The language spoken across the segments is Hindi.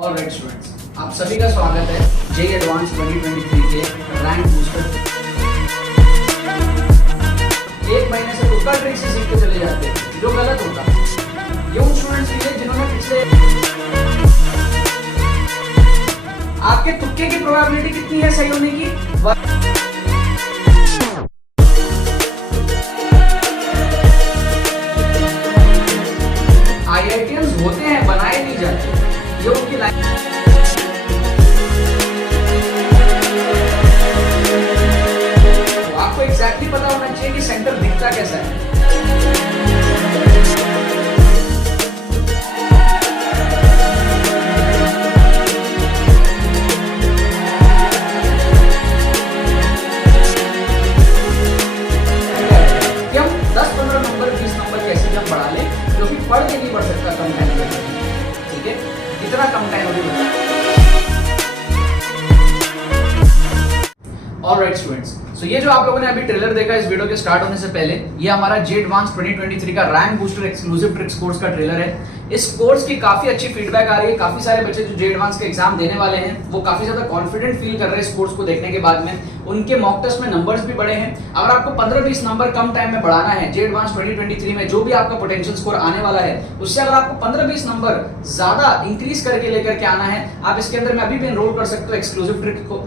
ऑलराइट स्टूडेंट्स, आप सभी का स्वागत है जेईई एडवांस 2023 के रैंक बूस्टर। एक महीने से तुक्का ट्रिक से सीख के चले जाते हैं जो गलत होता है। ये उन स्टूडेंट्स के लिए जिन्होंने पिछले आपके तुक्के की प्रोबेबिलिटी कितनी है सही होने की, आईआईटीएंस होते हैं, बनाए नहीं जाते। ये उनकी लाइन तो आपको एग्जैक्टली पता होना चाहिए कि सेंटर दिखता कैसा है। कि हम 10, 15 नंबर 20 नंबर कैसे भी हम बढ़ा लें, क्योंकि पढ़ के नहीं बढ़ सकता कम टाइम में। ठीक है, इतना कम टाइम अभी बचा। ऑलराइट स्टूडेंट्स, सो ये जो आप लोगों ने अभी ट्रेलर देखा इस वीडियो के स्टार्ट होने से पहले, ये हमारा जेईई एडवांस 2023 का rank booster exclusive tricks course का ट्रेलर है। इस कोर्स की काफी अच्छी फीडबैक आ रही है। काफी सारे बच्चे जो जेईई एडवांस के एग्जाम देने वाले हैं वो काफी ज्यादा कॉन्फिडेंट फील कर रहे हैं इस कोर्स को देखने के बाद में। उनके मॉक टेस्ट में नंबर्स भी बढ़े हैं। अगर आपको 15-20 नंबर कम टाइम में बढ़ाना है जेईई एडवांस 2023 में, जो भी आपका पोटेंशियल स्कोर आने वाला है, उससे अगर आपको 15-20 नंबर ज्यादा इंक्रीज करके लेकर के आना है, आप इसके अंदर में अभी भी एनरोल कर सकते हो एक्सक्लूसिव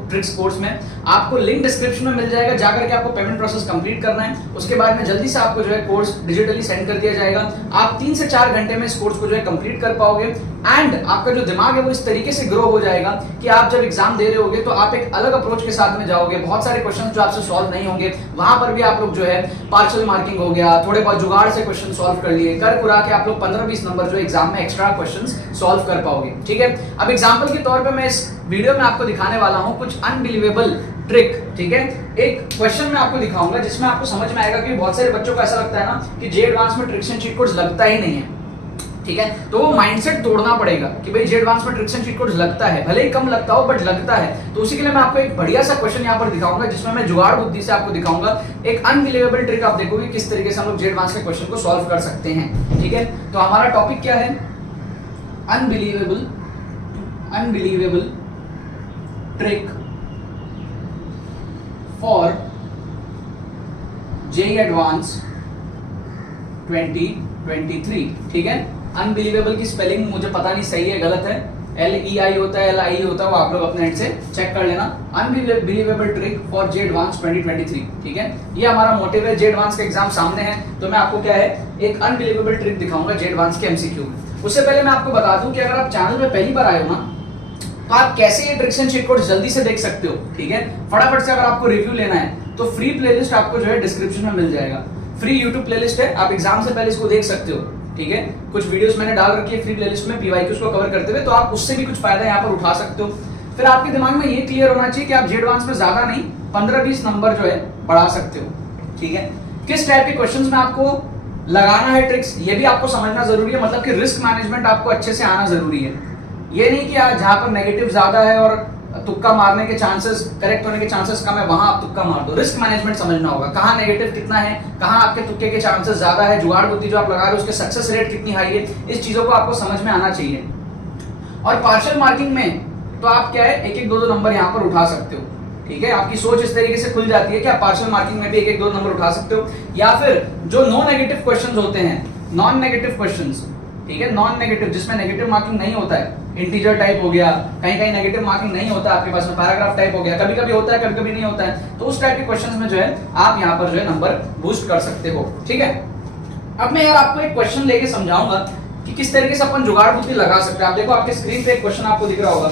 ट्रिक्स कोर्स में। आपको लिंक डिस्क्रिप्शन में मिल जाएगा, जाकर के आपको पेमेंट प्रोसेस कंप्लीट करना है। उसके बाद में जल्दी से आपको जो है कोर्स डिजिटली सेंड कर दिया जाएगा। आप 3 से 4 घंटे में इस कोर्स को जो है कंप्लीट कर पाओगे एंड आपका जो दिमाग है वो इस तरीके से ग्रो हो जाएगा कि आप जब एग्जाम दे रहे होगे तो आप एक अलग अप्रोच के साथ में जाओगे। बहुत सारे क्वेश्चन जो आपसे सॉल्व नहीं होंगे, वहां पर भी आप लोग जो है पार्शियल मार्किंग हो गया, थोड़े बहुत जुगाड़ से क्वेश्चन सॉल्व कर लिए, कर कुरा के आप लोग 15-20 नंबर जो एग्जाम में एक्स्ट्रा क्वेश्चंस सॉल्व कर पाओगे। ठीक है, अब एग्जांपल के तौर पे मैं इस वीडियो में आपको दिखाने वाला हूं कुछ अनबिलीवेबल ट्रिक। ठीक है, एक क्वेश्चन मैं आपको दिखाऊंगा जिसमें आपको समझ में आएगा कि बहुत सारे बच्चों को ऐसा लगता है ना कि जेईई एडवांस में ट्रिक्स एंड चीट कोड्स लगता ही नहीं है। ठीक है, तो वो माइंडसेट तोड़ना पड़ेगा कि भाई जेईई एडवांस में ट्रिक्स एंड चीट कोड्स लगता है, भले ही कम लगता हो बट लगता है। तो उसी के लिए मैं आपको एक बढ़िया सा क्वेश्चन यहाँ पर दिखाऊंगा जिसमें मैं जुगाड़ बुद्धि से आपको दिखाऊंगा एक अनबिलीवेबल ट्रिक। आप देखोगे किस तरीके से हम लोग जेईई एडवांस के क्वेश्चन को सॉल्व कर सकते हैं। ठीक है, तो हमारा टॉपिक क्या है? Unbelievable trick for JEE advance 2023। ठीक है, अनबिलीवेबल की स्पेलिंग मुझे पता नहीं सही है गलत है, LEI होता है LI होता है, वो आप लोग अपने हेड से चेक कर लेना। Unbelievable trick for JEE advance 2023। ठीक है, ये हमारा मोटिव है। जेईई एडवांस का एग्जाम सामने है तो मैं आपको क्या है एक अनबिलीवेबल ट्रिक दिखाऊंगा जेईई एडवांस के MCQ में। उससे पहले मैं आपको बता दूं कि अगर आप चैनल में पहली बार आए हो ना तो आप कैसे ये ट्रिक्स एंड चीट कोड्स जल्दी से देख सकते हो। ठीक है, फटाफट से अगर आपको रिव्यू लेना है तो फ्री प्लेलिस्ट आपको जो है डिस्क्रिप्शन में मिल जाएगा। फ्री YouTube प्लेलिस्ट है, आप एग्जाम से पहले इसको देख सकते हो। ठीक है, कुछ वीडियोस मैंने डाल रखी है फ्री प्लेलिस्ट में PYQs को कवर करते हुए, तो आप उससे भी कुछ फायदा यहाँ पर उठा सकते हो। फिर आपके दिमाग में ये क्लियर होना चाहिए कि आप जेईई एडवांस में ज्यादा नहीं 15-20 नंबर जो है बढ़ा सकते हो। ठीक है, किस टाइप के क्वेश्चंस में आपको लगाना है ट्रिक्स ये भी आपको समझना जरूरी है। मतलब कि रिस्क मैनेजमेंट आपको अच्छे से आना जरूरी है। ये नहीं कि जहां पर नेगेटिव ज्यादा है और तुक्का मारने के चांसेस, करेक्ट होने के चांसेस कम है, वहां आप तुक्का मार दो। रिस्क मैनेजमेंट समझना होगा, कहां नेगेटिव कितना है, कहां आपके तुक्के के चांसेस ज्यादा है, जुगाड़ बुद्धि जो आप लगा रहे हो उसके सक्सेस रेट कितनी हाई है, इस चीजों को आपको समझ में आना चाहिए। और पार्शियल मार्किंग में तो आप क्या है 1-1, 2-2 नंबर यहाँ पर उठा सकते हो। ठीक है, आपकी सोच इस तरीके से खुल जाती है कि आप पार्शियल मार्किंग में भी 1-1, 2 नंबर उठा सकते हो। या फिर जो नो नेगेटिव क्वेश्चन होते हैं, नॉन नेगेटिव क्वेश्चन, ठीक है, नॉन नेगेटिव जिसमें नेगेटिव मार्किंग नहीं होता है, इंटीजर टाइप हो गया, कहीं कहीं नेगेटिव मार्किंग नहीं होता है आपके पास में, पैराग्राफ टाइप हो गया, कभी कभी होता है कभी कभी नहीं होता है, तो उस टाइप के क्वेश्चंस में जो है आप यहाँ पर जो है नंबर बूस्ट कर सकते हो। ठीक है, अब मैं यार आपको एक क्वेश्चन लेके समझाऊंगा कि किस तरीके से अपन जुगाड़ बुद्धि लगा सकते हैं। आप देखो आपके स्क्रीन पे एक क्वेश्चन आपको दिख रहा होगा,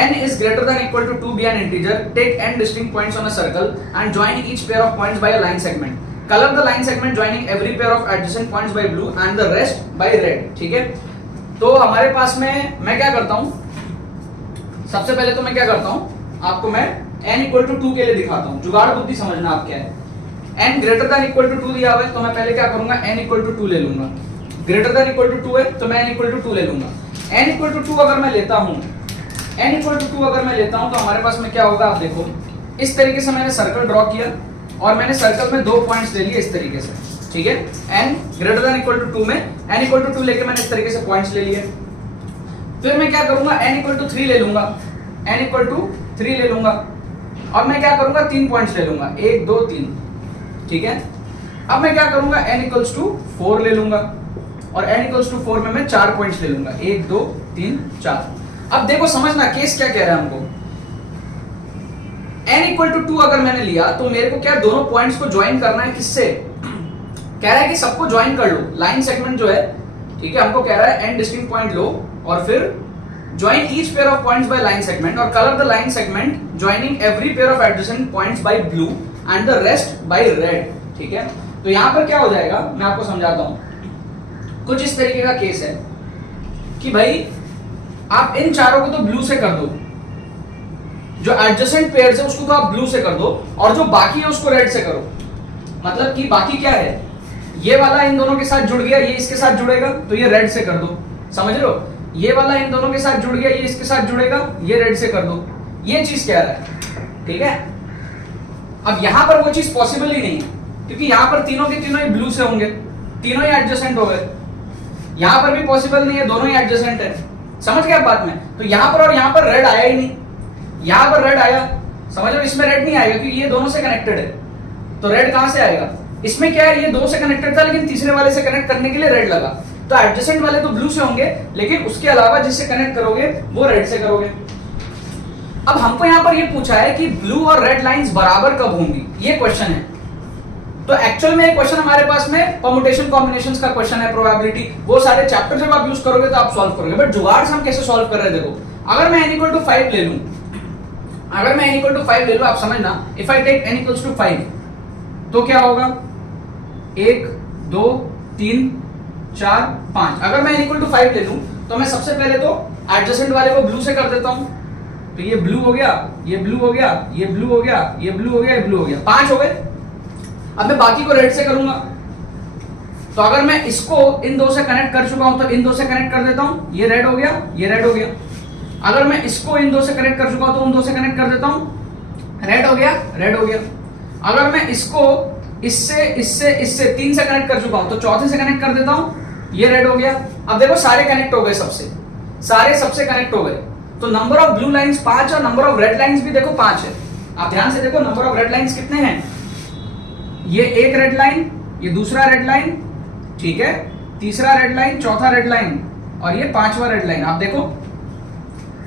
n is greater than equal to 2 be an integer, take n distinct points on a circle and join each pair of points by a line segment, color the line segment joining every pair of adjacent points by blue and the rest by red। ठीक है, तो हमारे पास में मैं क्या करता हूं, सबसे पहले तो मैं क्या करता हूं आपको मैं n इक्वल टू 2 के लिए दिखाता हूं। जुगाड़ बुद्धि समझना आप क्या है। n greater than equal to 2 दिया हुआ है तो मैं पहले क्या करूंगा n इक्वल टू 2 ले लूंगा। ग्रेटर देन इक्वल टू 2 है तो मैं n इक्वल टू 2 ले लूंगा। n इक्वल टू 2 अगर मैं लेता हूं, n इक्वल टू 2 अगर मैं लेता हूं तो हमारे पास में क्या होगा, आप देखो इस तरीके से मैंने सर्कल ड्रॉ किया और मैंने सर्कल में 2 पॉइंट्स ले लिए इस तरीके से। ठीक है, n greater than equal to 2 में n इक्वल टू 2 लेके मैंने इस तरीके से पॉइंट्स ले लिए। फिर मैं क्या करूंगा, n इक्वल टू 3 ले लूंगा, n इक्वल टू 3 ले लूंगा। अब मैं क्या करूंगा, 3 पॉइंट्स ले लूंगा, 1 2 3, ठीक है। अब मैं क्या करूंगा, n इक्वल्स टू 4 ले लूंगा, और n इक्वल्स टू 4 में मैं 4 पॉइंट्स ले लूंगा, 1 2 3 4। अब देखो समझना केस क्या कह रहा है हमको, n इक्वल टू 2 अगर मैंने लिया तो मेरे को क्या दोनों पॉइंट्स को ज्वाइन करना है, किससे, कह रहा है कि सबको ज्वाइन कर लो, लाइन सेगमेंट जो है, ठीक है, हमको कह रहा है n डिस्टिंक्ट पॉइंट लो और फिर join each pair of points by line segment और colour the line segment joining every pair of adjacent points by blue and the rest by red, ठीक है। तो यहां पर क्या हो जाएगा, मैं आपको समझाता हूं। कुछ इस तरीके का केस है कि भाई आप इन चारों को तो ब्लू से कर दो, जो एडजेसेंट पेयर्स है उसको तो आप ब्लू से कर दो, और जो बाकी है उसको रेड से करो। मतलब कि बाकी क्या है, ये वाला इन दोनों के साथ जुड़ गया, ये इसके साथ जुड़ेगा तो ये रेड से कर दो, समझ लो। ये वाला इन दोनों के साथ जुड़ गया, ये इसके साथ जुड़ेगा, ये रेड से कर दो। ये चीज कह रहा है, ठीक है। अब यहां पर वो चीज पॉसिबल ही नहीं है, क्योंकि यहां पर तीनों के तीनों ही ब्लू से होंगे, तीनों ही एडजेसेंट हो गए। यहां पर भी पॉसिबल नहीं है, दोनों ही एडजेसेंट है, समझ गए आप बात में। तो यहां पर और यहां पर रेड आया ही नहीं, यहां पर रेड आया, समझ लो, इसमें रेड नहीं आएगा क्योंकि ये दोनों से कनेक्टेड है, तो रेड कहां से आएगा। इसमें क्या है, ये दो से कनेक्टेड था लेकिन तीसरे वाले से कनेक्ट करने के लिए रेड लगा, तो एडजेसेंट वाले तो ब्लू से होंगे, लेकिन उसके अलावा जिससे कनेक्ट करोगे वो रेड से करोगे। अब हमको यहां पर ये पूछा है कि ब्लू और रेड लाइंस बराबर कब होंगी, ये क्वेश्चन है। तो एक्चुअल में ये क्वेश्चन हमारे पास में परम्यूटेशन कॉम्बिनेशंस का क्वेश्चन है, प्रोबेबिलिटी, वो सारे चैप्टर जब आप यूज करोगे तो आप सॉल्व करोगे। बट जुगाड़ से हम कैसे सॉल्व कर रहे हैं, देखो अगर मैं n इक्वल टू 5 ले लूं, अगर मैं n इक्वल टू 5 ले लूं, आप समझना, if I take n equals to 5 तो क्या होगा, 1 2 3 4 5। अगर मैं n इक्वल टू 5 ले लूं तो मैं सबसे पहले तो एडजेसेंट वाले को ब्लू से कर देता हूं, तो ये ब्लू हो गया, ये ब्लू हो गया, ये ब्लू हो गया, ये ब्लू हो गया, ये ब्लू हो गया, 5 हो गए। अब मैं बाकी को रेड से करूंगा, तो अगर मैं इसको इन दो से कनेक्ट कर चुका हूं तो इन दो से कनेक्ट कर देता हूं, ये रेड हो गया, ये रेड हो गया। अगर मैं इसको इन दो से कनेक्ट कर चुका हूं तो उन दो से कनेक्ट कर देता हूं, रेड हो गया, रेड हो गया। अगर मैं इसको इससे इससे इससे 3 से कनेक्ट कर चुका हूं तो चौथे से कनेक्ट कर देता हूं, ये रेड हो गया। अब देखो सारे कनेक्ट हो गए, सबसे सारे सबसे कनेक्ट हो गए, तो नंबर ऑफ ब्लू लाइंस 5 और नंबर ऑफ रेड लाइंस भी देखो 5 है। आप ध्यान से देखो नंबर ऑफ रेड लाइंस कितने हैं, ये एक रेड लाइन, ये दूसरा रेड लाइन, ठीक है, तीसरा रेड लाइन, चौथा रेड लाइन और ये पांचवा रेड लाइन। आप देखो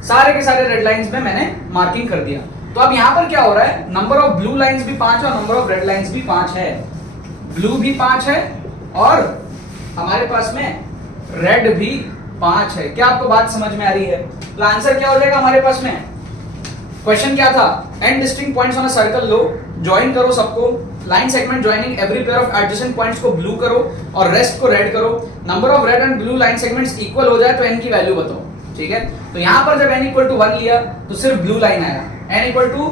सारे के सारे रेड लाइंस में मैंने मार्किंग कर दिया। तो अब यहां पर क्या हो रहा है, नंबर ऑफ ब्लू लाइंस भी 5 और नंबर ऑफ रेड लाइंस भी 5 है, ब्लू भी 5 है और हमारे पास में रेड भी 5 है। क्या आपको बात समझ में आ रही है। तो आंसर क्या हो जाएगा हमारे पास में, क्वेश्चन क्या था, n distinct points on a circle low, join करो सबको, line segment joining every pair of adjacent points को ब्लू करो और रेस्ट को रेड करो, number of red and blue line segments equal हो जाए तो n की वैल्यू बताओ, ठीक है। तो यहां पर जब n इक्वल टू 1 लिया तो सिर्फ ब्लू लाइन आया, n इक्वल टू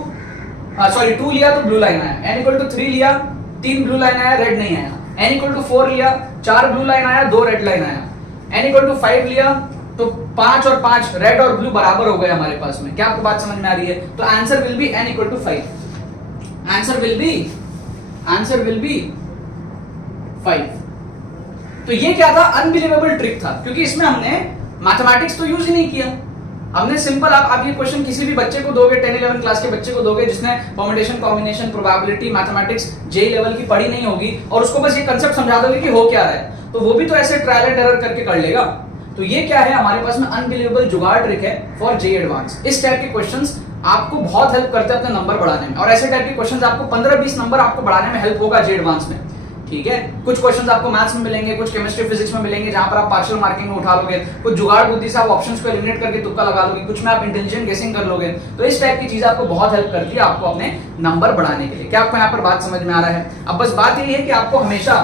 2 लिया तो ब्लू लाइन आया, n इक्वल टू 3 लिया 3 ब्लू लाइन आया, रेड नहीं आया, n इक्वल टू 4 लिया 4 ब्लू लाइन आया 2 रेड लाइन आया, n इक्वल टू 5 लिया तो 5 और 5 रेड और ब्लू बराबर हो गए हमारे पास में। क्या आपको बात समझ में आ रही है। तो answer will be n equal to 5, answer will be 5। तो ये क्या था, अनबिलीवेबल ट्रिक था, क्योंकि इसमें हमने मैथमेटिक्स तो यूज ही नहीं किया, हमने सिंपल, आप ये क्वेश्चन किसी भी बच्चे को दोगे, 10-11 क्लास के बच्चे को दोगे जिसने permutation combination probability mathematics JEE level की पढ़ी नहीं होगी, और उसको बस ये कंसेप्ट समझा दोगे कि हो क्या रहा है, तो वो भी तो ऐसे ट्रायल एंड एरर करके कर लेगा। तो ये क्या है, हमारे पास में अनबिलीवेबल जुगाड़ ट्रिक है फॉर जेई एडवांस। इस टाइप के क्वेश्चंस आपको बहुत हेल्प करते हैं अपने नंबर बढ़ाने में, और ऐसे टाइप के क्वेश्चंस आपको 15-20 नंबर आपको बढ़ाने में हेल्प होगा जेई एडवांस में, ठीक है। कुछ क्वेश्चंस आपको मैथ्स में मिलेंगे, कुछ केमिस्ट्री फिजिक्स में मिलेंगे जहां पर आप पार्शियल मार्किंग में उठा लोगे, कुछ जुगाड़ बुद्धि से आप ऑप्शंस को एलिमिनेट करके तुक्का लगा लोगे, कुछ में आप इंटेलिजेंट गेसिंग कर लोगे। तो इस टाइप की चीज आपको बहुत हेल्प करती है आपको अपने नंबर बढ़ाने के लिए। क्या आपको यहाँ पर बात समझ में आ रहा है। अब बस बात यही है कि आपको हमेशा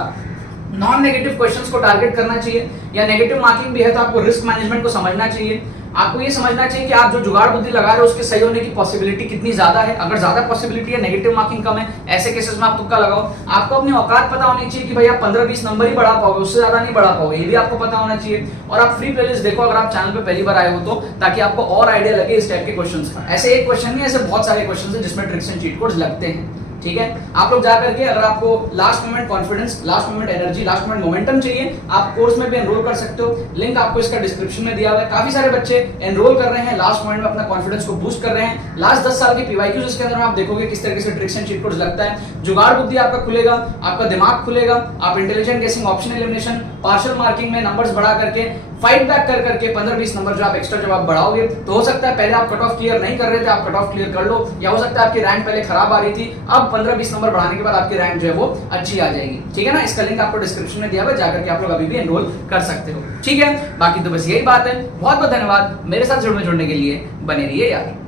नॉन नेगेटिव क्वेश्चंस को टारगेट करना चाहिए, या नेगेटिव मार्किंग भी है तो आपको रिस्क मैनेजमेंट को समझना चाहिए। आपको ये समझना चाहिए कि आप जो जुगाड़ बुद्धि लगा रहे हो उसके सही होने की पॉसिबिलिटी कितनी ज्यादा है। अगर ज्यादा पॉसिबिलिटी है, नेगेटिव मार्किंग कम है, ऐसे केसेस में आप तुक्का लगाओ। आपको अपनी औकात पता होनी चाहिए कि भाई आप 15-20 नंबर ही बढ़ा पाओगे, उससे ज्यादा नहीं बढ़ा पाओगे, ये भी आपको पता होना चाहिए। और आप फ्री प्लेलिस्ट देखो अगर आप चैनल पे पहली बार आए हो तो, ताकि आपको और आइडिया लगे इस टाइप के क्वेश्चंस का। ऐसे एक क्वेश्चन नहीं, ऐसे बहुत सारे क्वेश्चन है जिसमें ट्रिक्स एंड चीट कोड्स लगते हैं। ठीक है। आप लोग जाकर के अगर आपको last moment confidence, last moment energy, last moment momentum चाहिए, आप कोर्स में भी एनरोल कर सकते हो। लिंक आपको इसका डिस्क्रिप्शन में दिया हुआ है। काफी सारे बच्चे एनरोल कर रहे हैं, लास्ट मोमेंट में अपना कॉन्फिडेंस को बूस्ट कर रहे हैं। लास्ट 10 साल की पीवाईक्यूज इसके अंदर आप देखोगे किस तरीके से ट्रिक्स एंड चीट कोड्स लगता है। जुगाड़ बुद्धि आपका खुलेगा, आपका दिमाग खुलेगा, आप इंटेलिजेंट गेसिंग, ऑप्शन एलिमिनेशन, पार्शियल मार्किंग में नंबर्स बढ़ा करके, फाइट बैक कर करके 15-20 नंबर जो आप एक्स्ट्रा जब आप बढ़ाओगे, तो हो सकता है पहले आप कट ऑफ क्लियर नहीं कर रहे थे, आप कट ऑफ क्लियर कर लो, या हो सकता है आपकी रैंक पहले खराब आ रही थी, अब 15-20 नंबर बढ़ाने के बाद आपकी रैंक जो है वो अच्छी आ जाएगी। ठीक है ना, इसका लिंक आपको डिस्क्रिप्शन में दिया हुआ है, जाकर के आप लोग अभी भी एनरोल कर सकते हो। ठीक है, बाकी तो बस यही बात है। बहुत बहुत धन्यवाद मेरे साथ जुड़ने के लिए, बने रहिए यार।